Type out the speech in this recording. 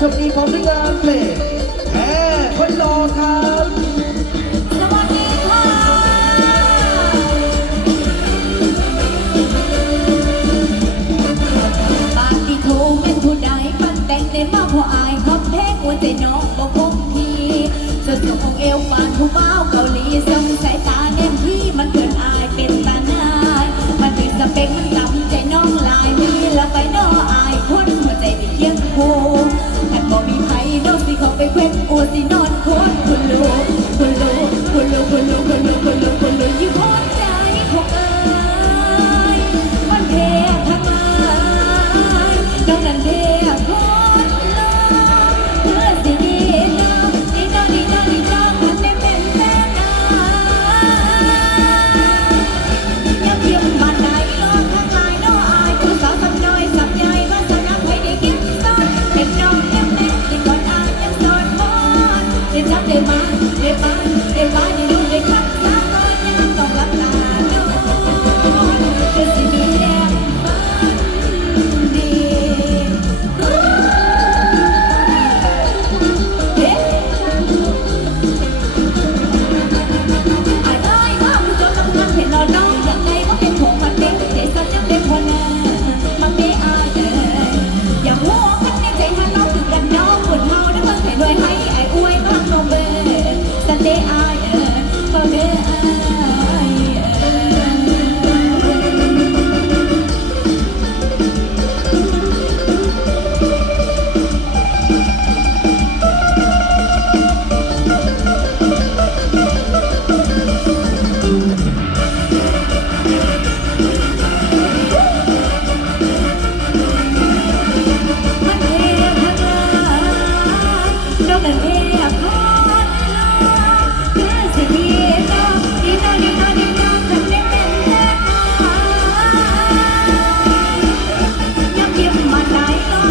ชมดีพร้อมด้วยงานเพลงแพ้คนรอครับสวัสดีค่ะปาติโทรเป็นผู้ใดมันแต่งได้มาพออายคำเพลงหัวใจน้องบอก เด็บไหมเด็บไหมเจ็บไหม ไหนก็